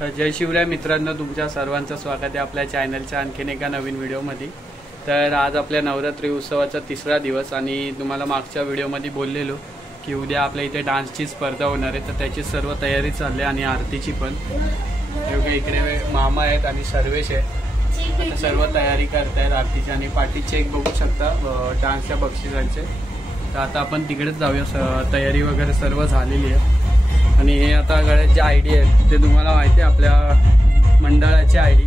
जय शिवराय मित्रांनो, तुमच्या सर्वांचं स्वागत आहे आपल्या चॅनलच्या आणखीन एका नवीन व्हिडिओमध्ये। तर आज आपल्या नवरात्री उत्सवाचा तिसरा दिवस आणि तुम्हाला मागच्या व्हिडिओमध्ये बोललेलो की उद्या आपल्या इथे डान्सची स्पर्धा होणार आहे, तर त्याची सर्व तयारी चालली आणि आरतीची पण। इकडे मामा आहेत आणि सर्वेश आहे, सर्व तयारी करतायत आरतीची आणि पाठीचे एक बघू शकता डान्सच्या बक्षिसांचे। तर आता आपण तिकडेच जाऊया, तयारी वगैरे सर्व झालेली आहे। आणि हे आता गळ्यात जे आयडी आहेत ते तुम्हाला माहिती आहे, आपल्या मंडळाची आयडी।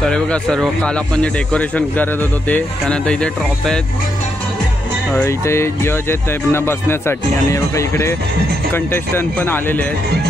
तर हे बघा सर्व काल आपण जे डेकोरेशन करत होतो ते, त्यानंतर इथे ट्रॉफी आहेत, इथे जज आहेत त्यांना बसण्यासाठी, आणि हे बघा इकडे कंटेस्टंट पण आलेले आहेत।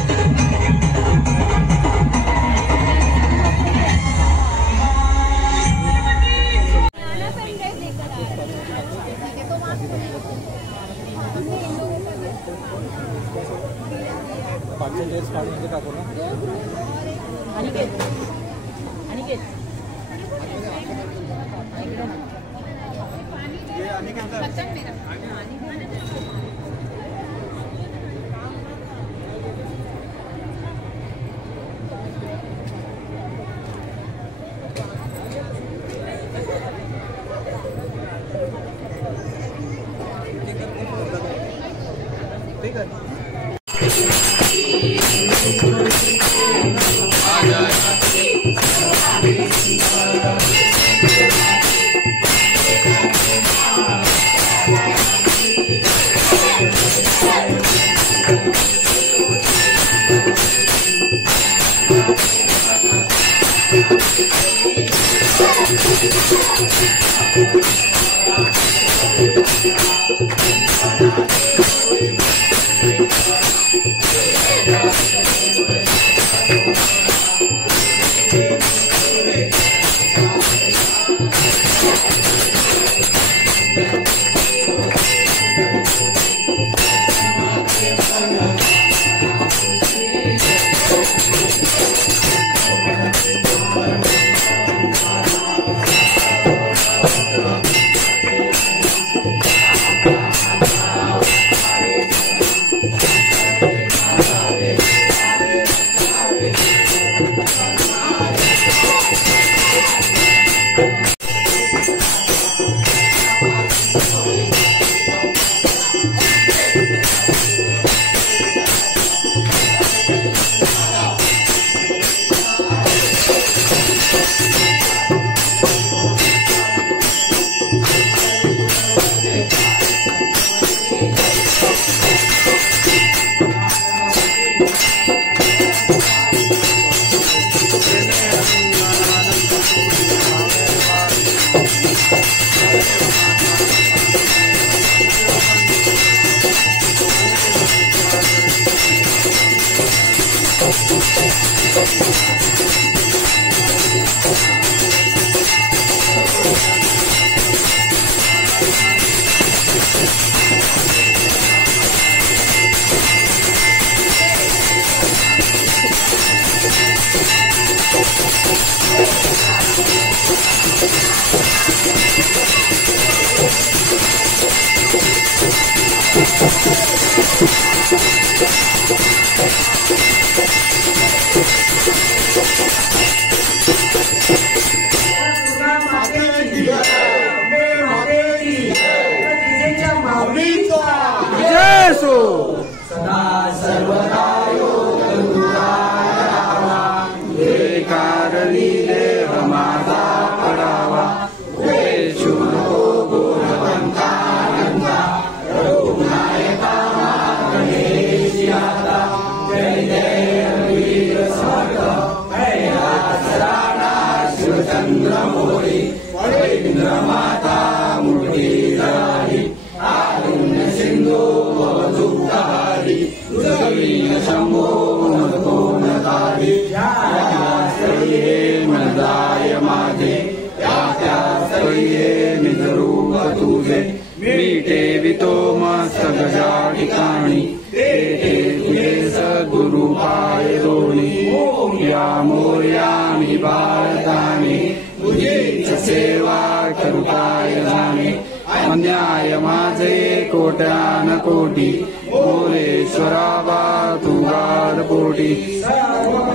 ठेवितो मस्तक ज्या ठिकाणी तेथे तुझे सद्गुरु पाय दोन्ही या मोर्या मी बाळताने तुझीच सेवा करू काय जाणे अन्याय माझे कोट्यान कोटी भोलेश्वरा बा तुगार पोटी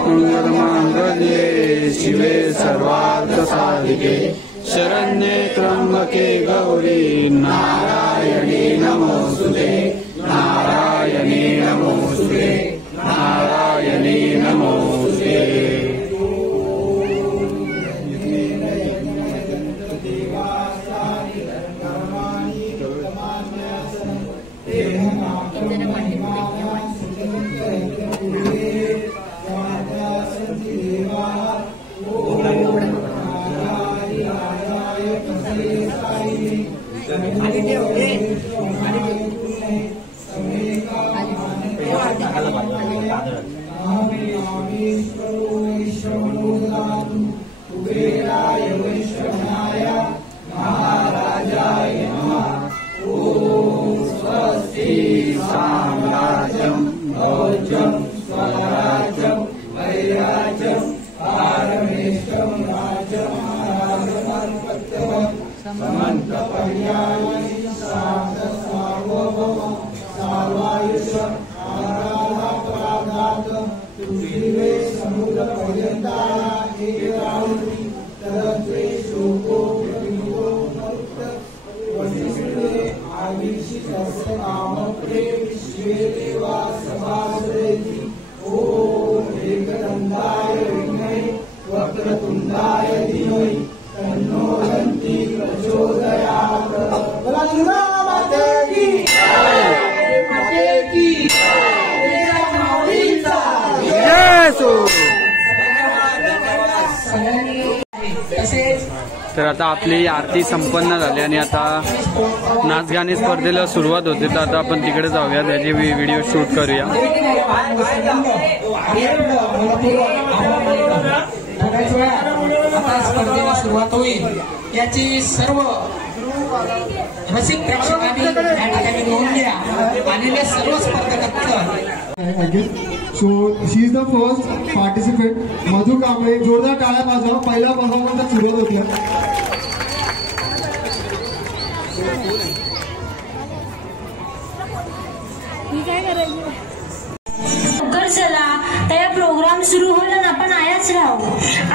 मंगलमांगल्ये शिवे सर्वार्थ साधिके शरण्ये त्र्यंबके गौरी नारायणी नमोस्तुते नारायणी नमोस्तुते नारायणी नमोस्तुते। तर आता आपली आरती संपन्न झाली आणि आता नाच गाणी स्पर्धेला सुरुवात होते, तर आता आपण तिकडे जाऊया, त्याची व्हिडिओ शूट करूया। स्पर्धेला सुरुवात होईल याची सर्व रसिक प्रेक्षकांनी या ठिकाणी नोंद घ्या। आलेले सर्व स्पर्धक So she is the first participant. मधु कांबळे, जोरदार टाळ्या वाजवा। पहिला परफॉर्मन्स सुरुवात होती। लवकर चला, त्या प्रोग्राम सुरू होला ना, आपण आयाच राहू।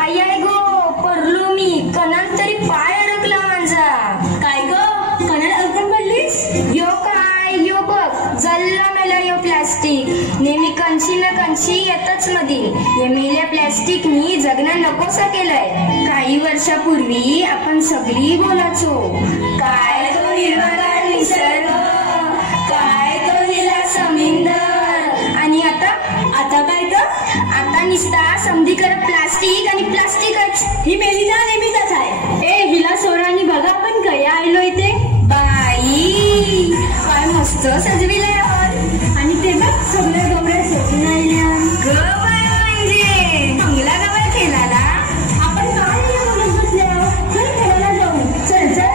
आय गो पडलो मी, कणात तरी पाय अडकला माझा। काय ग, कणात अडकून पडलीस? यो काय, यो बघ जल्ला मेला यो प्लास्टिक। नेहमी कंची ना कंची येतच मधी। या मेल्या प्लास्टिकनी जगणं नकोसा केलंय। काही वर्षापूर्वी आपण सगळी बोलायचो, काय तो हिरवागार निसर्ग, काय तो हिला समुद्र, आणि आता काय तर आता निसता समधीकर प्लास्टिक आणि प्लास्टिकच। ही मेलीचा नेहमीच आहे। ए हिला सोरानी बघा, आपण कया आलो इथे। बाई काय मस्त सजविलंय आणि ते बघ सगळे डोंगरे सजून आल्या। ग बाय म्हणजे चांगला गवळ खेळाला आपण काय बोलत बसल्या। चल खेळायला जाऊ, चल चल।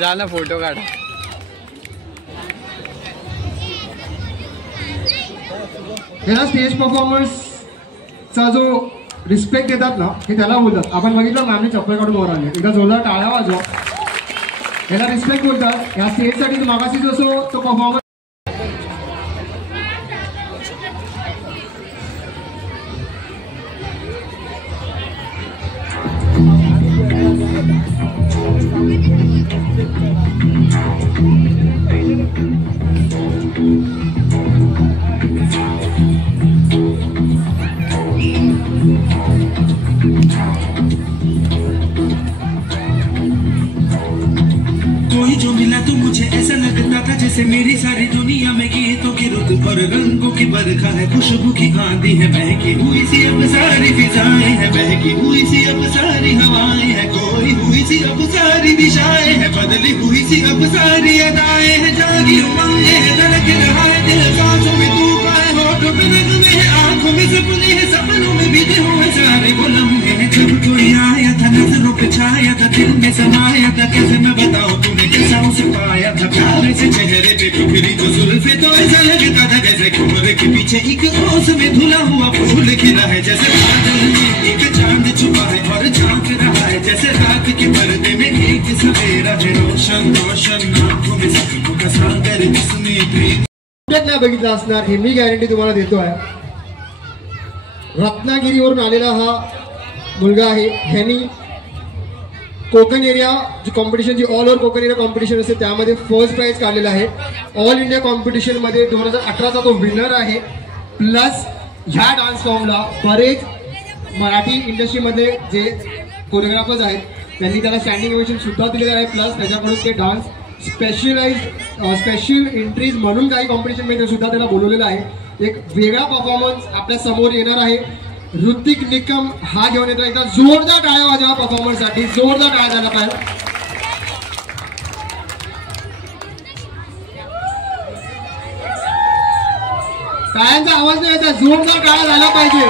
जा ना फोटो काढा. याला स्टेज परफॉर्मन्सचा जो रिस्पेक्ट देतात ना हे त्याला बोलतात. आपण बघितलं मॅमने चप्पल काढून वर आले. एकदा जोरदार टाळ्या वाजवा. याला रिस्पेक्ट बोलतात. या स्टेजसाठी मागाशी जो तो परफॉर्मन्स कोई जो मिला तो मुझे ऐसा लगता था जैसे मेरी सारी दुनिया में गीतों की रुत और रंगों की बरखा है, खुशबू की आंधी है, बहकी हुई सी अब सारी फिजाएं है, बहकी हुई सी अब सारी हवाएं है, खोई हुई सी अब सारी दिशाएं है, बदली हुई सी अब सारी अदाएं है, जागी उमंगे है, धड़क रहा है दिल, सांसों में तूफान है, होठों पे नगमे है, आंखों में सपने हैं, सपनों में बीते हुए सारे वो लम्हे हैं. जब कोई आया था नजरों पे छाया था, दिल में समाया था, कैसे मैं बताऊं तूने कैसा उसे पाया था, प्यारे से चेहरे पे बिखरी जो जुल्फे तो ऐसा लगता था जैसे कोहरे के पीछे एक ओस में धुला हुआ फूल खिला है, जैसे बादल में एक चांद छुपा है और झांक रहा है, जैसे रात के पर्दे में एक सवेरा है, रोशन रोशन आंखों में सपनों का सागर जिसमें प्रेम नाही बघितलं असणार हे मी गॅरंटी तुम्हाला देतोय. रत्नागिरीवरून आलेला हा मुलगा आहे. ह्यांनी कोकण एरिया जी कॉम्पिटिशन जी all over Konkan area competition असते त्यामध्ये फर्स्ट प्राइज काढलेला आहे. ऑल इंडिया कॉम्पिटिशन मध्ये 2018चा तो विनर आहे. प्लस ह्या डान्स फॉर्मला बरेच मराठी इंडस्ट्रीमध्ये जे कोरिओग्राफर्स आहेत त्यांनी त्याला स्टँडिंग ओवेशन सुद्धा दिलेलं आहे. प्लस त्याच्याकडून ते डान्स स्पेशल एंट्रीज म्हणून काही कॉम्पिटिशनमध्ये सुद्धा त्याला बोलवलेलं आहे. एक वेगळा परफॉर्मन्स आपल्या समोर येणार आहे. ऋतिक निकम हा घेऊन येतो. एकदा जोरदार टाळ्या वाजवा परफॉर्मन्ससाठी. जोरदार टाळ्या झाला पाहिजे. टाळ्यांचा आवाज नाही येत. जोरदार टाळ्या झाला पाहिजे.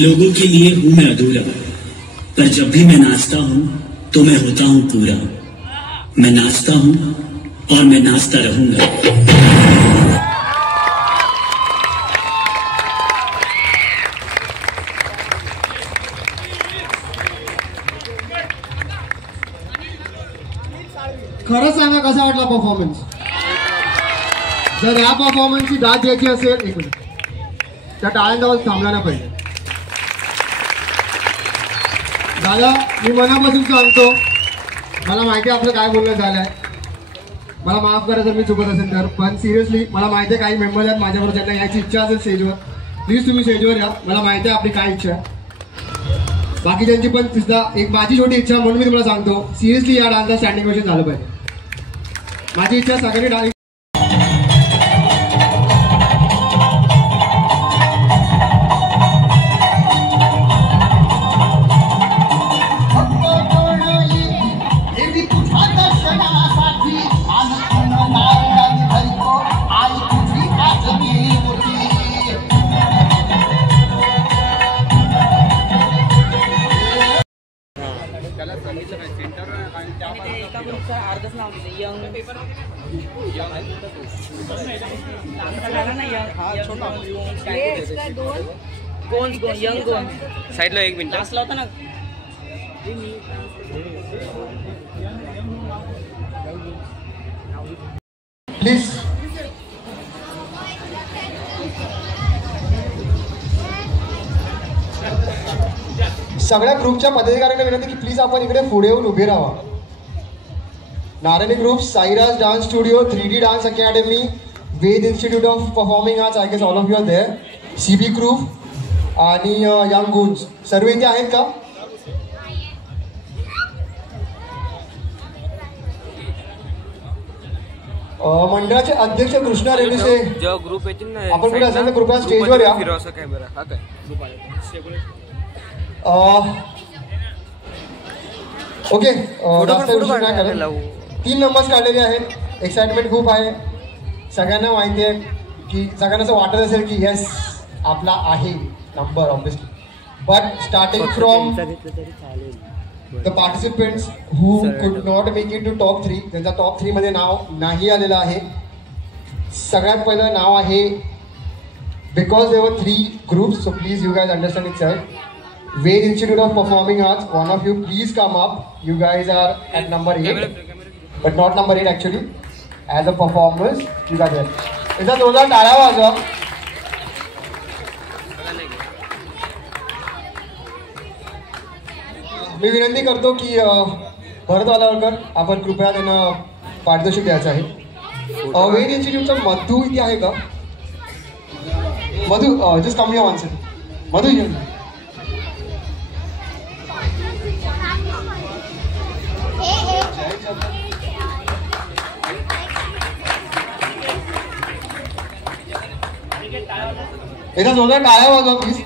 लोगों के लिए हूं मैं अधूरा, पर जब भी मैं नाचता हूं तो मैं होता हूं पूरा। मैं नाचता हूं और मैं नाचता रहूंगा। खरं सांगा कसा वाटला परफॉर्मन्स? जर या परफॉर्मन्सची दाद द्यायची असेल, एक मिनिट, त्या टाळ्यांजवळ थांबला ना पाहिजे. दादा, मी मनापासून सांगतो, मला माहिती आहे आपलं काय बोलणं झालंय, मला माफ करा जर मी चुकत असेल तर, पण सिरियसली मला माहिती आहे काही मेंबर्स आहेत माझ्याबरोबर ज्यांना याची इच्छा असेल स्टेजवर, प्लीज तुम्ही स्टेजवर या. मला माहिती आहे आपली काय इच्छा आहे, बाकीच्यांची पण सुद्धा एक माझी छोटी इच्छा, म्हणून मी तुम्हाला सांगतो सिरियसली या डान्सला स्टँडिंग क्वेश्चन झालं पाहिजे. माझी इच्छा सगळ्यांनी डान्स साईडला एक मिनिट असला होता ना. प्लीज सगळ्या ग्रुपच्या पदाधिकाऱ्यांना विनंती की प्लीज आपण इकडे पुढे येऊन उभे राहा. Narayani group, Sairaj dance studio, 3D dance academy, Ved institute of performing arts, I guess all of you are there, CB group आणि यंग गुन्स सर्व इथे आहेत का? मंडळाचे अध्यक्ष कृष्णा रेड्डीसे आपण कुठे असेल तर कृपया स्टेजवर या. ओके, जास्त विषय नाही करेल. 3 नंबर्स काढलेले आहेत. एक्साइटमेंट खूप आहे. सगळ्यांना माहिती आहे की सगळ्यांना असं वाटत असेल की येस आपला आहे number obviously, but starting from the participants who could not make it to top 3, त्यांचा टॉप 3 मध्ये नाव नाही आलेलं आहे. सगळ्यात पहिलं नाव आहे because there 3 groups, so please you guys understand itself. Ved Institute of Performing Arts, one of you please come up. You guys are at number 8, but not number 8 actually. As a performers, you guys are. इधर जोरदार टाळ्या वाजवा. मी विनंती करतो की भरत वालावकर आपण कृपया त्यांना पारितोषिक द्यायचं आहे. वेद इन्स्टिट्यूटचा मधू इथे आहे का? Madhu, just come here one second. Madhu येऊन. एकदा जोरदार टाळ्या वाजवा प्लीज.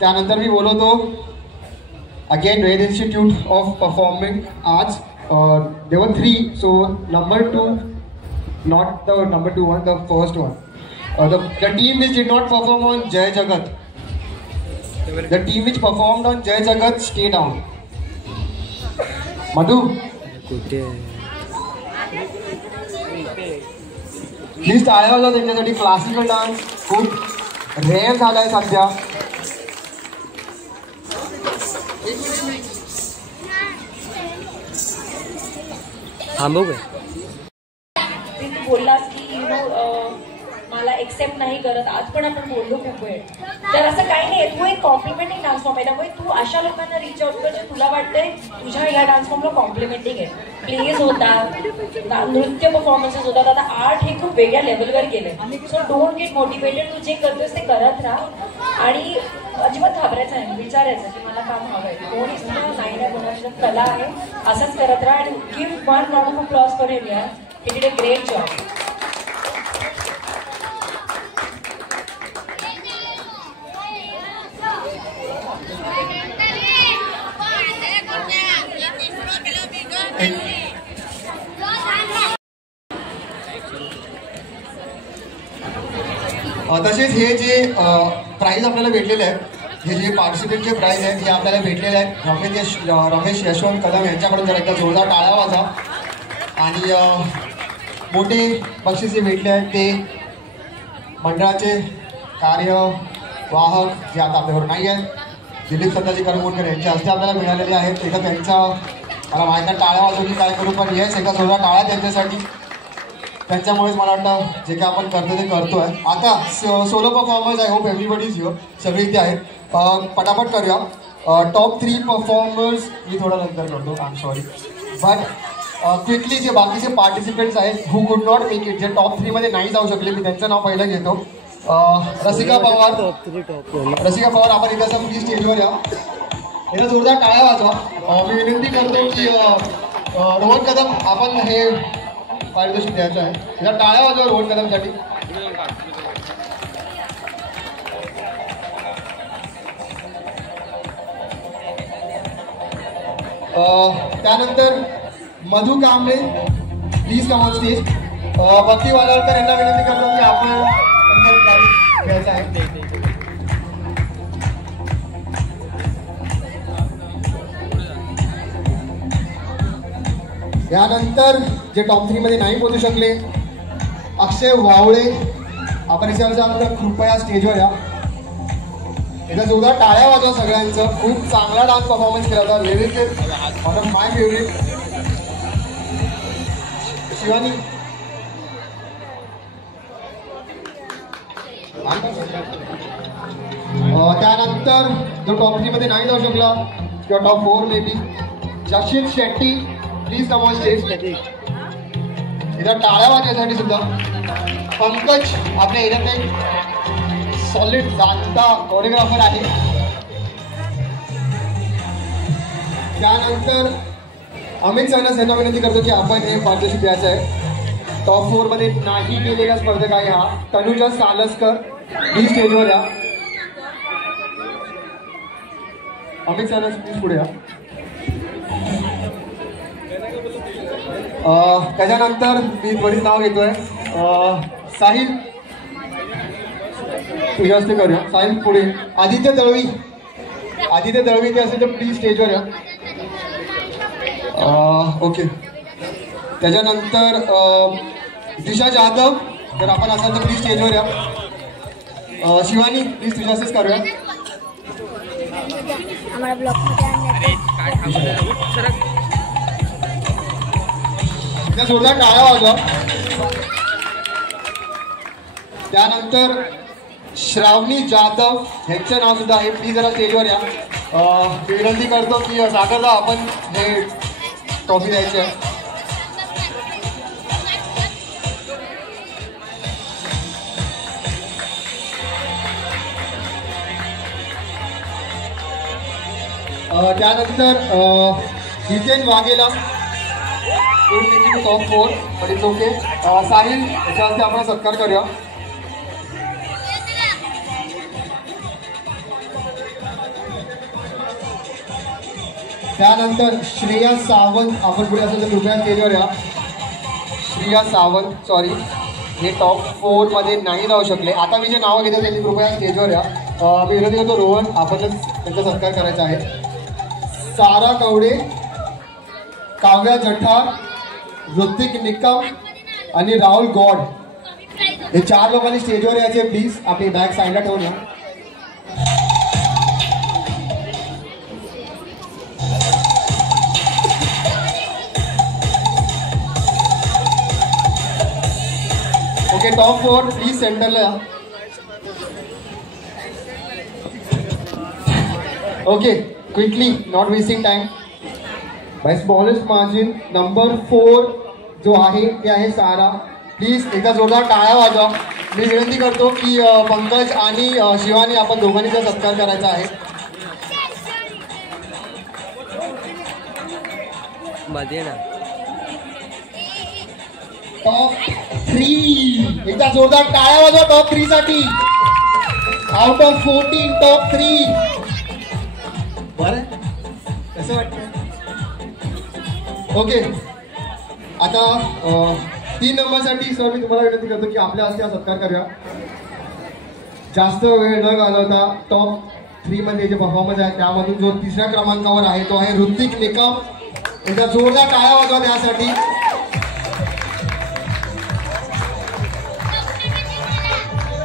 त्यानंतर मी बोलवतो again red institute of performing arts. there were 3, so number 2, not the number 2 one, the first one. The team which did not perform on Jai Jagat, the team which performed on Jai Jagat, stay down. Madhu, please टाळ्या वाजवा त्यांच्यासाठी. Classical dance खूप rare झालाय सध्या. थांबव काय तू बोललास की मला एक्सेप्ट नाही करत. आज पण आपण बोललो खूप वेळ. तर असं काही नाही, तू एक कॉम्प्लिमेंटिंग डान्स फॉर्म आहे, त्यामुळे तू अशा लोकांना रिच आउट कर जे तुला वाटतंय तुझ्या या डान्स फॉर्मला कॉम्प्लिमेंटिंग आहे. प्लेज होतात, नृत्य परफॉर्मन्सेस होतात. आता आर्ट हे खूप वेगळ्या लेवलवर गेलंय. So don't get motivated. तू जे करतोस ते करत राहा आणि अजिबात घाबरायचं नाही. विचारायचं की मला काम हवंय. कोणी नाही नाही कोणाची कला आहे, असंच करत राहा. आणि give one round of applause for him. यार, he did a great job. तसेच हे जे प्राईज आपल्याला भेटलेले आहेत, हे जे पार्टिसिपेंटचे प्राईज आहेत हे आपल्याला भेटलेले आहेत रमेश यशवंत कदम यांच्याकडून. जर एकदा जोरदार टाळ्या वाजा. आणि मोठे बक्षीस जे भेटले आहेत ते मंडळाचे कार्यवाहक जे आता आपल्यावर नाही आहेत, दिलीप सत्ताजी करमोडकर यांच्या हस्ते आपल्याला मिळालेले आहेत. एकदा त्यांचा मला माहीत नाही टाळ्या वाजवली काय करू, पण येस एकदा जोरदार टाळ्या त्यांच्यासाठी. त्यांच्यामुळेच मला वाटतं जे काय आपण करतो ते करतोय. आता solo performers, I hope everybody is here, सगळे इथे आहेत. पटापट करूया. टॉप 3 परफॉर्मर्स मी थोडा नंतर करतो, I am sorry. But quickly जे बाकीचे पार्टिसिपेंट्स आहेत हू कुड नॉट मेक इट, जे टॉप 3 मध्ये नाही जाऊ शकले, मी त्यांचं नाव पहिलं घेतो. रसिका पवार. रसिका पवार, आपण इथं असं प्लीज स्टेजवर या. याला जोरदार टाळ्या वाजवा. मी विनंती करतो की रोहन कदम आपण हे पारितोषिक द्यायचं आहे. याला टाळ्या वाजवा रोहन कदमसाठी. त्यानंतर Madhu Kamble, please come on stage. Bhakti Walavkar यांना विनंती करतो की आपण घ्यायचं आहे. यानंतर जे टॉप 3 मध्ये नाही पोहोचू शकले, अक्षय वावळे, आपण विचारायचं कृपया स्टेजवर या. एकदा जोरदार टाळ्या वाजवा सगळ्यांचं. खूप चांगला डान्स परफॉर्मन्स केला होता. Lyric one of my favourite. Shivani, त्यानंतर जो टॉप 3 मध्ये नाही जाऊ शकला किंवा top 4 maybe, Jashit Shetty, please come on stage. इथं टाळ्या वाजवण्यासाठी सुद्धा. पंकज, आपल्या एरियात एक सॉलिड जाणता कोरिओग्राफर आहे. त्यानंतर अमित सैनस यांना विनंती करतो की आपण हे पारितोषिक द्यायचं आहे. टॉप 4 मध्ये नाही गेलेला स्पर्धक आहे हा तनुजा सालसकर, प्लीज स्टेजवर या. अमित सैनस प्लीज पुढे या. त्याच्यानंतर मी त्वरित नाव घेतोय साहिल, तुझ्या हस्ते करूया. साहिल पुढे. आदित्य दळवी, आदित्य दळवी ते असेल तर प्लीज स्टेजवर या. ओके. त्याच्यानंतर दिशा जाधव, जर आपण असाल तर प्लीज स्टेजवर या. शिवानी, प्लीज तुझ्या हस्तेच करूया. जोरदार टाळ्या वाजवा. त्यानंतर श्रावणी जाधव यांचं नाव सुद्धा आहे, प्लीज जरा स्टेजवर या. विनंती करतो की सागरला आपण हे ट्रॉफी द्यायची आहे. त्यानंतर Jiten Vaghela, couldn't make it to top 4, but it's okay. Sahil याच्या हस्ते आपण सत्कार करूया. त्यानंतर श्रेया सावंत आपण पुढे असेल तर कृपया स्टेजवर या. श्रेया सावंत, सॉरी, हे टॉप 4 मध्ये नाही राहू शकले. आता मी जे नावं घेतो त्यांनी कृपया स्टेजवर या. मी विनंती करतो रोहन आपणच त्यांचा सत्कार करायचा आहे. सारा कवडे, काव्या जठार, ऋतिक निकम आणि राहुल गॉड हे 4 लोकांनी स्टेजवर यायचे. प्लीज आपली बॅग साईडला ठेवून या. ओके, टॉप 4 प्लीज सेंटरला या. Okay, quickly, not wasting time. By smallest margin number 4 जो आहे ते आहे सारा. प्लीज एकदा जोरदार टाळ्या वाजवा. मी विनंती करतो की पंकज आणि शिवानी आपण दोघांनीचा सत्कार करायचा आहे. टॉप 3 एकदा जोरदार टाळ्या वाजवा टॉप 3 साठी. Out of 14 top 3. बरं कसं वाटतं? ओके, आता 3 नंबरसाठी सर मी तुम्हाला विनंती करतो की आपल्या हस्ते हा सत्कार करूया. जास्त वेळ न घालवता टॉप 3 मध्ये जे परफॉर्मन्स आहे त्यामधून जो 3ऱ्या क्रमांकावर आहे तो आहे ऋतिक निकम. एकदा जोरदार टाळ्या वाजवा त्यासाठी.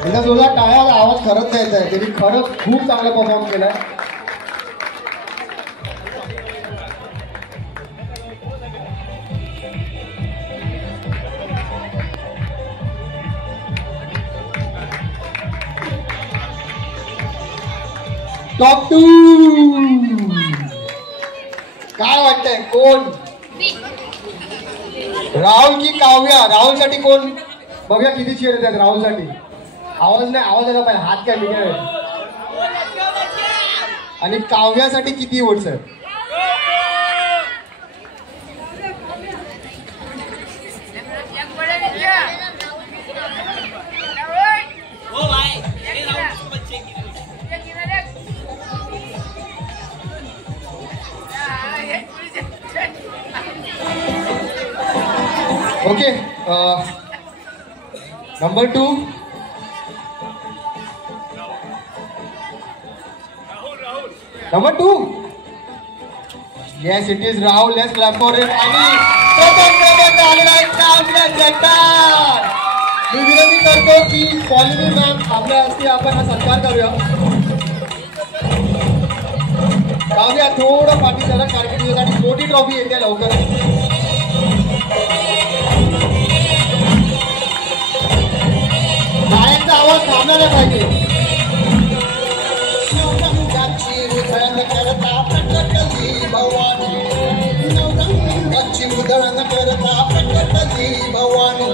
एकदा जोरदार टाळ्या आवाज खरंच नाही येत आहे. त्यांनी खरंच खूप चांगला परफॉर्म केलाय. टॉप 2 काय वाटतंय कोण? राहुल की काव्या? राहुलसाठी कोण? बघूया किती चेअर येतात राहुलसाठी. आवाज नाही, आवाज आला पाहिजे. हात काय मिळेल. आणि काव्यासाठी किती वोट्स आहेत? Okay, number 2 number 2 yes it is Rahul. Let's clap for it. आणि मी विनंती करतो की पॉलिनी मॅम आपल्या हस्ते आपण हा सत्कार करूया. काव्या थोडं पाठी जरा कारण तुझ्यासाठी मोठी ट्रॉफी येते लवकर. गायांचा आवाज थांबला नाही पाहिजे. भवानी